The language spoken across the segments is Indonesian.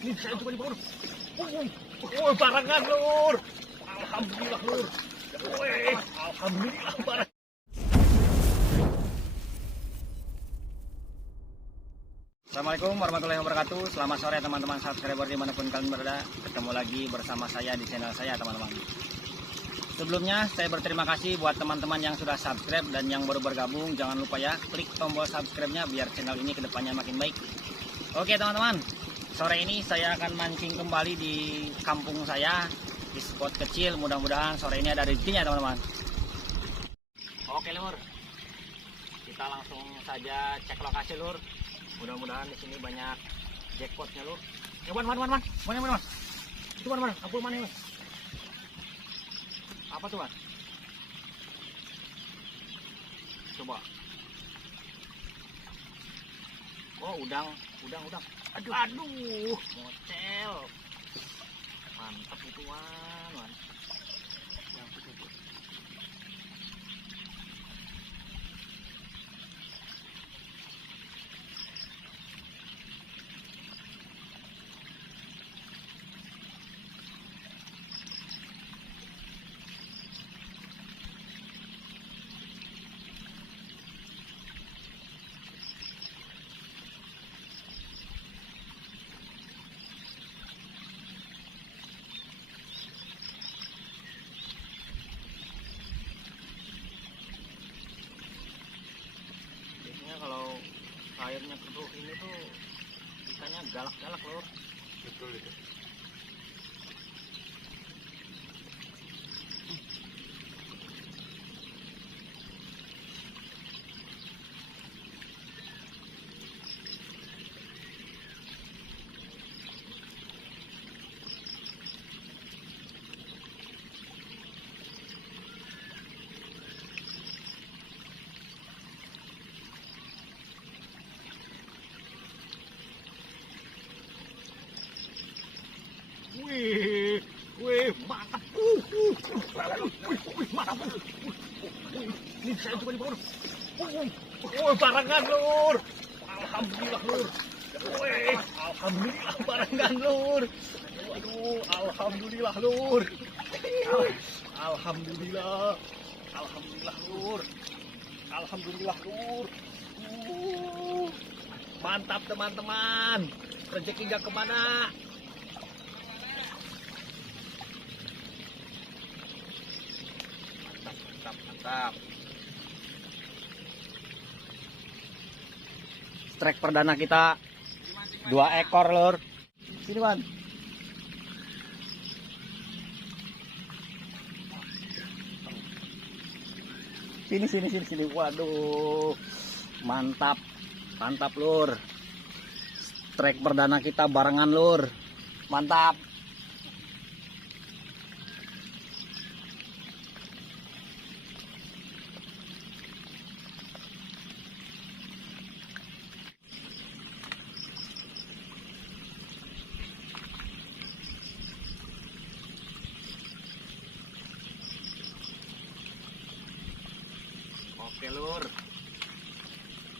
Ini saya coba di bawah. Oh, barangan lur. Alhamdulillah lur. Wih, alhamdulillah barang. Assalamualaikum warahmatullahi wabarakatuh. Selamat sore teman-teman subscriber dimanapun kalian berada. Ketemu lagi bersama saya di channel saya teman-teman. Sebelumnya saya berterima kasih buat teman-teman yang sudah subscribe dan yang baru bergabung. Jangan lupa ya klik tombol subscribe-nya biar channel ini kedepannya makin baik. Oke teman-teman, sore ini saya akan mancing kembali di kampung saya di spot kecil. Mudah-mudahan sore ini ada rezekinya teman-teman. Oke lur, kita langsung saja cek lokasi lur. Mudah-mudahan di sini banyak jackpotnya lur. Mana? Itu mana? Ampul mana ya? Apa tuh Mas? Coba. Oh udang. Aduh, mocel. Mantap itu Wan. Yang putih. Kalau airnya keruh ini tuh ikannya galak-galak lor. Betul itu. Wih, mantap. Mantap. Ini saya coba di bawah. Oh, barangan lur. Alhamdulillah lur. Wih, alhamdulillah barangan lur. Aduh, alhamdulillah lur. Alhamdulillah lur. Alhamdulillah lur. Mantap teman-teman. Rezeki gak kemana. Mantap. Strike perdana kita 2 ekor lur. Sini Wan. Sini. Waduh. Mantap lur. Strike perdana kita barengan lur. Mantap. Oke lur,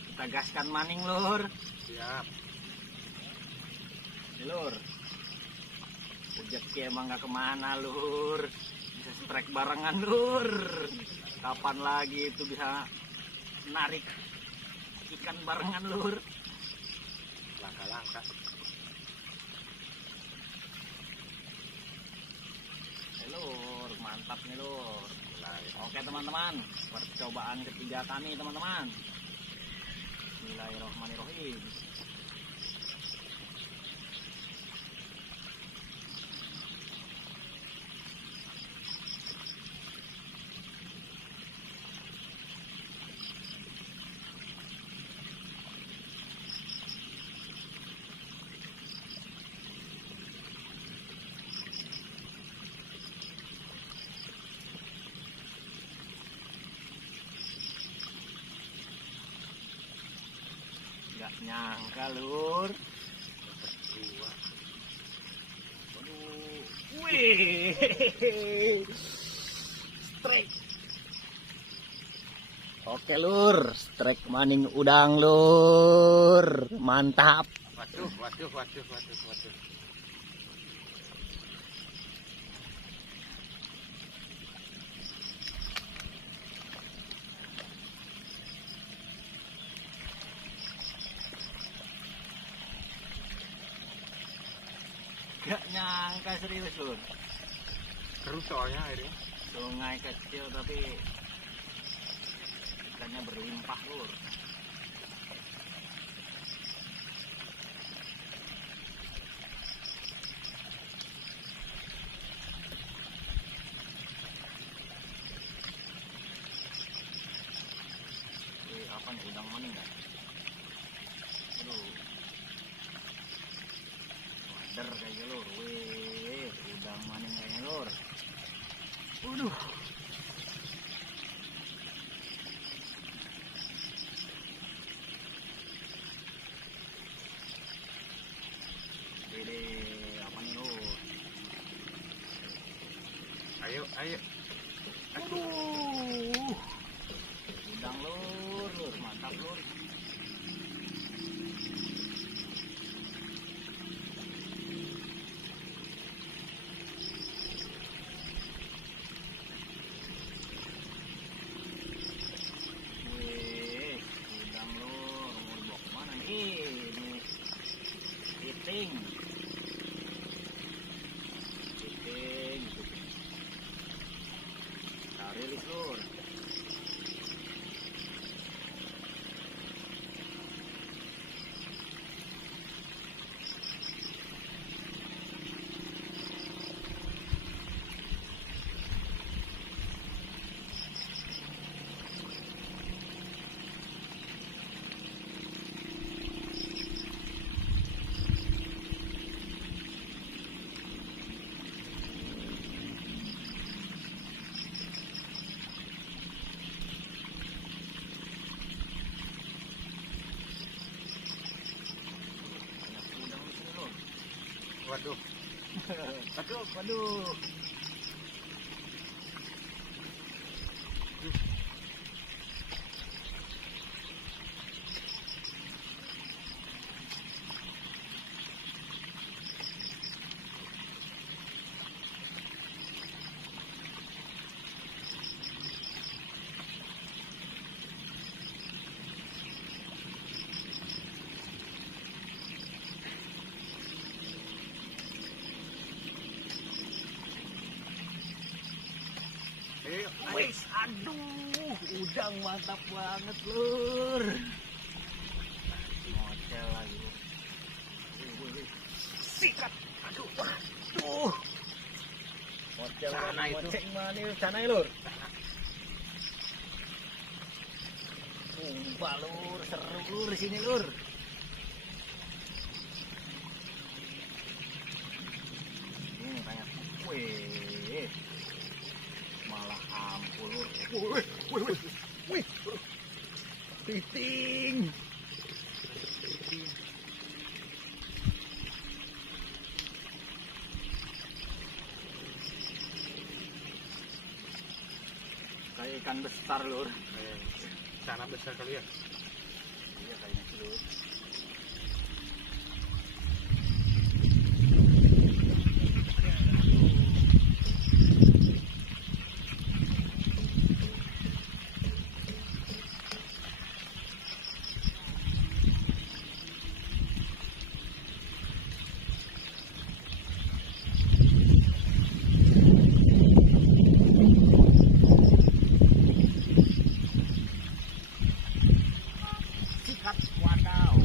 kita gaskan maning lur. Siap. Lur, rezeki emang gak kemana lur. Bisa strike barengan lur. Kapan lagi itu bisa narik ikan barengan lur. Langka. Lur, mantap nih lur. Oke teman-teman, percobaan ketiga kami teman-teman. Bismillahirrahmanirrahim. Gak nyangka lur. Aduh. Wih. Strike. Oke lur, strike maning udang lur. Mantap. Waduh. Gak nyangka serius lur. Keruh soalnya airnya. Sungai kecil tapi ikannya berlimpah lur. Apa nih udang maning kan? Aduh, wader kayaknya lur. Wih, udang maning kayaknya lur. Waduh. Ini apa nih lur? Ayo. Aduh. Udang lur, mantap lur. Wih, udang lur, mau dibawa kemana nih? Ini piting. Kita rilis lur. Udang di sini lur. Waduh. Waduh. Wih, aduh, udang mantap banget lur. Model lagi. Wih. Sikat. Aduh. Model Sana itu. Moceng mana sana lur. Sumpah lur, seru lur di sini lur. Ini kayak wih. Malah ampun lur. Wih. Piting. Kayak ikan besar lur. Sana besar kali ya. Iya kayaknya sih lur. Sikat wadaw.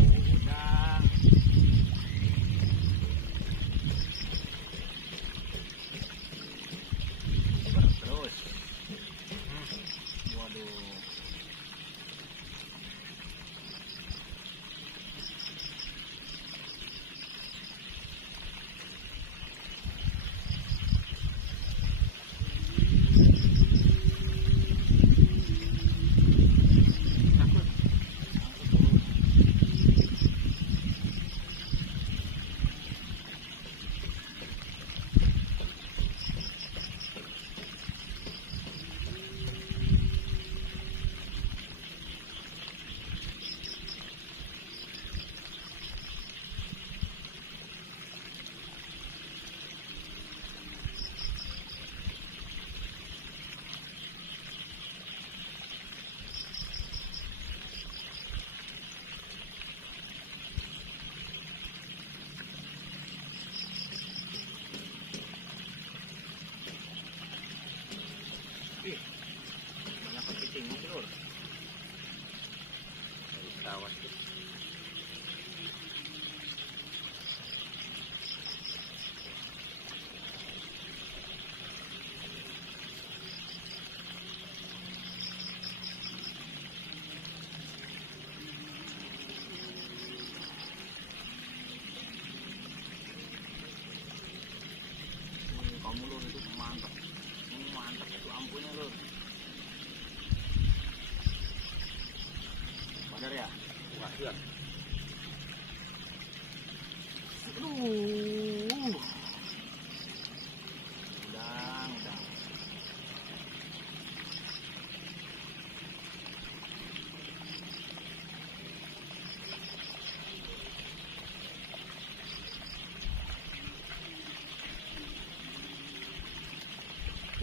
lur, itu mantap. Mantap itu ampunnya lur. Bener ya? Wah, iya. Aduh. Udang.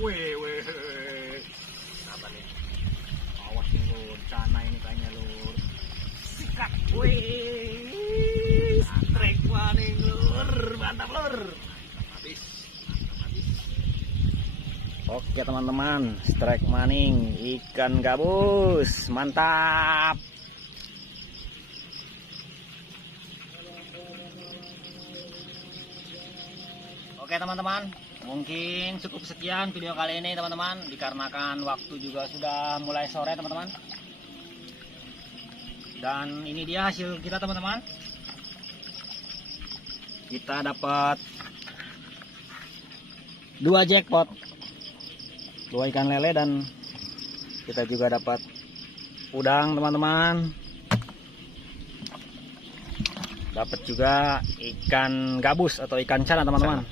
Weh. Apa nih? Awas nih lur, cana ini kayaknya lur. Sikat. Wih. Strike maning lur, mantap lur. Habis. Oke teman-teman, strike maning ikan gabus, mantap. Oke teman-teman, mungkin cukup sekian video kali ini teman-teman, dikarenakan waktu juga sudah mulai sore teman-teman. Dan ini dia hasil kita teman-teman. Kita dapat 2 jackpot, 2 ikan lele, dan kita juga dapat udang teman-teman. Dapat juga ikan gabus atau ikan cana teman-teman.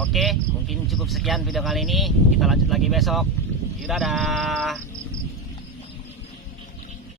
Oke, mungkin cukup sekian video kali ini. Kita lanjut lagi besok. Dadah.